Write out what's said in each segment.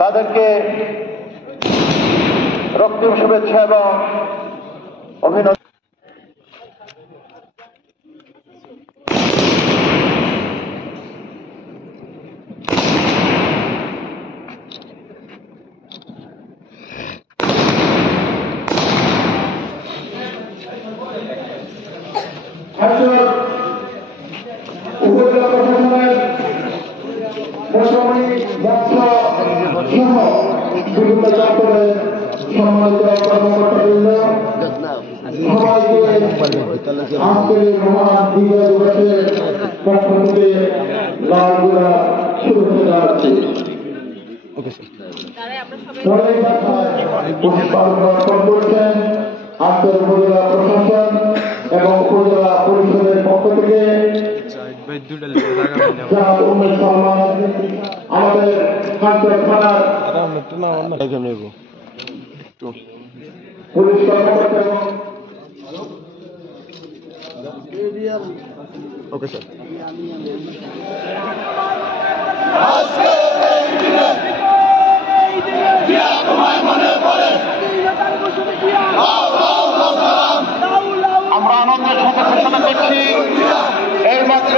তাদেরকে রক্তিম শুভেচ্ছা এবং অভিনন্দন। উপজেলা প্রশাসনের প্রশাসনিক ব্যবসা সহ বিভিন্ন দপ্তরের সম্মানিত কর্মকর্তাবৃন্দ, সবাইকে আজকের মহান বিজয় দিবসের পক্ষ থেকে লালগোলা শুভেচ্ছা জানাচ্ছি। করছেন আজকের উপজেলা প্রশাসন এবং উপজেলা পরিষদের পক্ষ থেকে আমাদের থানার পুলিশ কর্মকর্তা এবং ওকে স্যার। আমরা আনন্দের সাথে ঘোষণা করছি এই মাত্র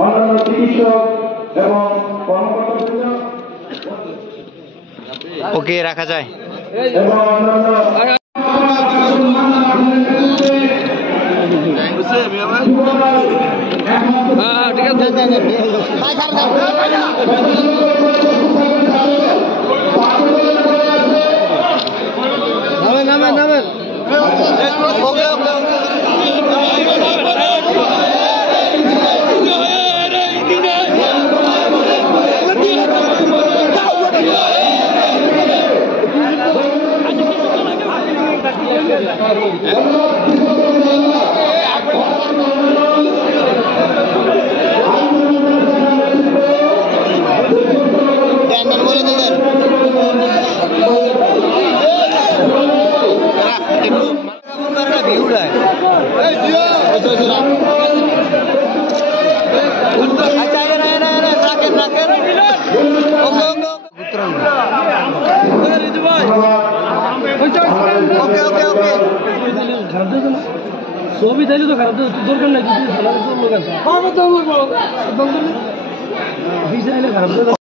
অন্যান্য চিকিৎসক এবং কর্মকর্তা ওকে রাখা যায় এবং অন্যান্য ছবি তাইলে তো খারাপ দরকার নাই, লোক আছে খারাপ